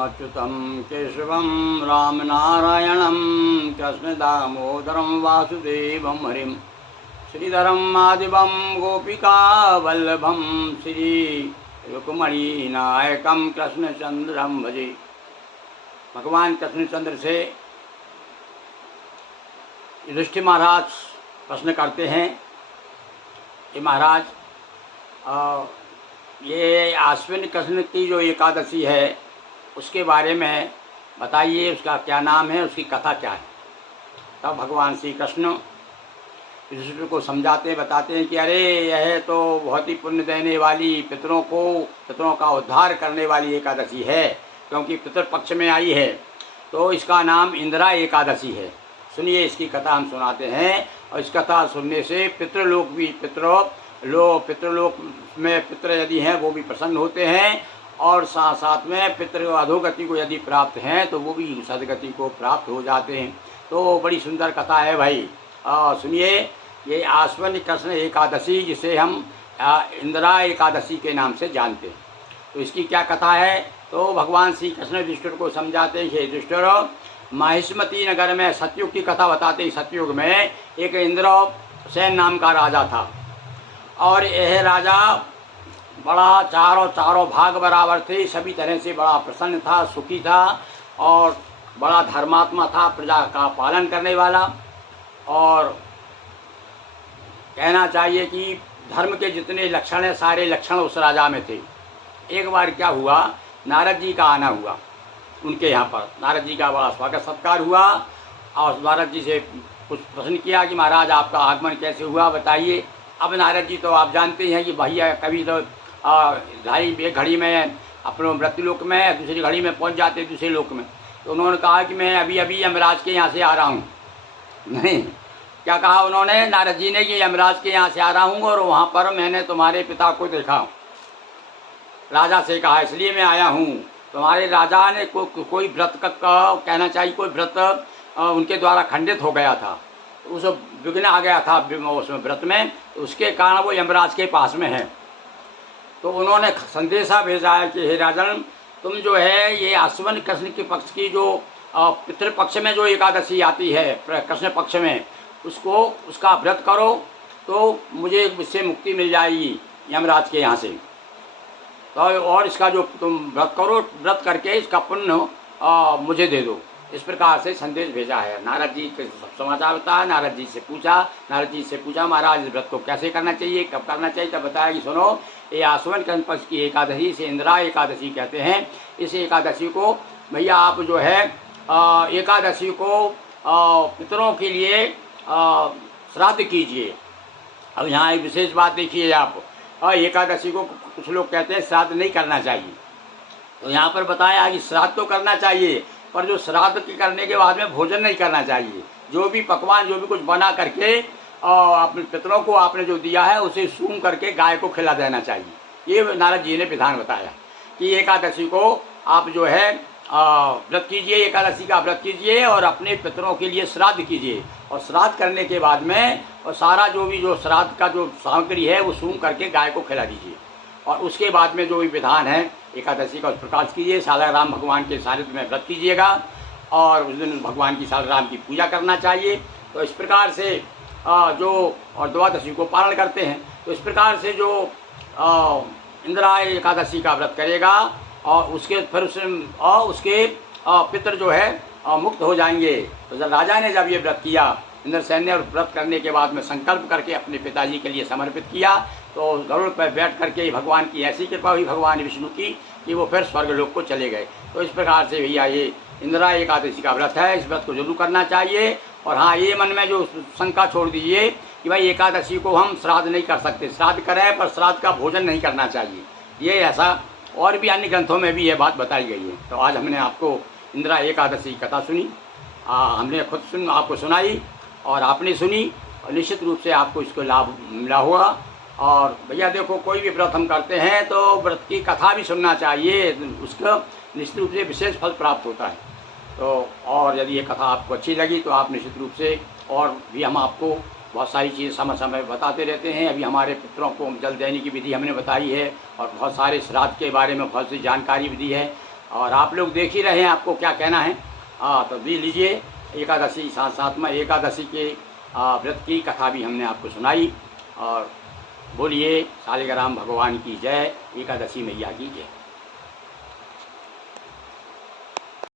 अच्युतं केशवं रामनारायणं कृष्णदामोदरं वासुदेवं हरिं श्रीधरं माधवं गोपिकावल्लभं श्रीरुक्मिणीनायकं कृष्णचंद्रं भजे। भगवान कृष्णचंद्र से युधिष्ठिर महाराज प्रश्न करते हैं कि महाराज ये आश्विन कृष्ण की जो एकादशी है उसके बारे में बताइए, उसका क्या नाम है, उसकी कथा क्या है। तब भगवान श्री कृष्ण युधिष्ठिर को समझाते बताते हैं कि अरे यह तो बहुत ही पुण्य देने वाली, पितरों का उद्धार करने वाली एकादशी है, क्योंकि पितृपक्ष में आई है, तो इसका नाम इंदिरा एकादशी है। सुनिए, इसकी कथा हम सुनाते हैं, और इस कथा सुनने से पितृलोक में पितृ यदि हैं वो भी प्रसन्न होते हैं, और साथ साथ में पितृ अधोगति को यदि प्राप्त हैं तो वो भी सदगति को प्राप्त हो जाते हैं। तो बड़ी सुंदर कथा है भाई। सुनिए, ये आश्विन कृष्ण एकादशी, जिसे हम इंदिरा एकादशी के नाम से जानते हैं, तो इसकी क्या कथा है। तो भगवान श्री कृष्ण युधिष्ठिर को समझाते हैं, युधिष्ठिर महिष्मती नगर में सतयुग की कथा बताते हैं। सतयुग में एक इंद्रसेन नाम का राजा था, और यह राजा बड़ा चारों भाग बराबर थे, सभी तरह से बड़ा प्रसन्न था, सुखी था, और बड़ा धर्मात्मा था, प्रजा का पालन करने वाला। और कहना चाहिए कि धर्म के जितने लक्षण हैं सारे लक्षण उस राजा में थे। एक बार क्या हुआ, नारद जी का आना हुआ उनके यहाँ पर। नारद जी का बड़ा स्वागत सत्कार हुआ, और नारद जी से कुछ प्रश्न किया कि महाराज आपका आगमन कैसे हुआ, बताइए। अब नारद जी तो आप जानते हैं कि भैया कभी तो एक घड़ी में अपने मृत्युलोक में, दूसरी घड़ी में पहुंच जाते दूसरे लोक में। तो उन्होंने कहा कि मैं अभी अभी यमराज के यहाँ से आ रहा हूँ। नहीं, क्या कहा उन्होंने, नारद जी ने, कि यमराज के यहाँ से आ रहा हूँ और वहाँ पर मैंने तुम्हारे पिता को देखा। राजा से कहा इसलिए मैं आया हूँ। तुम्हारे राजा ने कोई व्रत का कहना चाहिए, कोई व्रत उनके द्वारा खंडित हो गया था, उस विघ्न आ गया था उसमें व्रत में, उसके कारण वो यमराज के पास में है। तो उन्होंने संदेशा भेजा है कि हे राजन, तुम जो है ये आश्विन कृष्ण के पक्ष की जो पितृपक्ष में जो एकादशी आती है कृष्ण पक्ष में, उसका व्रत करो तो मुझे इससे मुक्ति मिल जाएगी यमराज के यहाँ से। तो और इसका जो तुम व्रत करो, व्रत करके इसका पुण्य मुझे दे दो। इस प्रकार से संदेश भेजा है। नारद जी के समाचार बताया, नारद जी से पूछा महाराज इस व्रत को कैसे करना चाहिए, कब करना चाहिए। तब बताया कि सुनो, ये आश्विन कृष्ण पक्ष की एकादशी से इंदिरा एकादशी कहते हैं। इस एकादशी को भैया आप जो है एकादशी को पितरों के लिए श्राद्ध कीजिए। अब यहाँ एक विशेष बात देखिए आप, एकादशी को कुछ लोग कहते हैं श्राद्ध नहीं करना चाहिए, तो यहाँ पर बताया कि श्राद्ध तो करना चाहिए, पर जो श्राद्ध के करने के बाद में भोजन नहीं करना चाहिए। जो भी पकवान, जो भी कुछ बना करके अपने पितरों को आपने जो दिया है उसे सूंघ करके गाय को खिला देना चाहिए। ये नारद जी ने विधान बताया कि एकादशी को आप जो है व्रत कीजिए, एकादशी का व्रत कीजिए और अपने पितरों के लिए श्राद्ध कीजिए। और श्राद्ध करने के बाद में और सारा जो श्राद्ध का जो सामग्री है वो सूंघ करके गाय को खिला दीजिए। और उसके बाद में जो भी विधान है एकादशी का उस प्रकार कीजिए। सालाराम भगवान के सानिध्य में व्रत कीजिएगा, और उस दिन भगवान की सालाराम की पूजा करना चाहिए। तो इस प्रकार से जो और द्वादशी को पालन करते हैं, तो इस प्रकार से जो इंदिरा एकादशी का व्रत करेगा और उसके फिर उसके पितर जो है मुक्त हो जाएंगे। तो जब राजा ने जब ये व्रत किया, इंद्रसेन ने, और व्रत करने के बाद में संकल्प करके अपने पिताजी के लिए समर्पित किया, तो गरुड़ पर बैठ करके भगवान की ऐसी कृपा हुई, भगवान विष्णु की, कि वो फिर स्वर्गलोक को चले गए। तो इस प्रकार से भैया ये इंदिरा एकादशी का व्रत है, इस व्रत को जरूर करना चाहिए। और हाँ, ये मन में जो शंका छोड़ दीजिए कि भाई एकादशी को हम श्राद्ध नहीं कर सकते, श्राद्ध करें पर श्राद्ध का भोजन नहीं करना चाहिए, ये ऐसा और भी अन्य ग्रंथों में भी ये बात बताई गई है। तो आज हमने आपको इंदिरा एकादशी की कथा सुनी, हमने खुद आपको सुनाई और आपने सुनी, और निश्चित रूप से आपको इसको लाभ मिला होगा। और भैया देखो, कोई भी व्रत हम करते हैं तो व्रत की कथा भी सुनना चाहिए, उसका निश्चित रूप से विशेष फल प्राप्त होता है। तो और यदि ये कथा आपको अच्छी लगी तो आप निश्चित रूप से, और भी हम आपको बहुत सारी चीज़ें समय समय बताते रहते हैं। अभी हमारे पितरों को जल देने की विधि हमने बताई है और बहुत सारे श्राद्ध के बारे में बहुत सी जानकारी भी दी है। और आप लोग देख ही रहे हैं, आपको क्या कहना है। तो भी लीजिए, एकादशी साथ साथ में एकादशी के व्रत की कथा भी हमने आपको सुनाई। और बोलिए शालिग्राम भगवान की जय, एकादशी मैया की जय।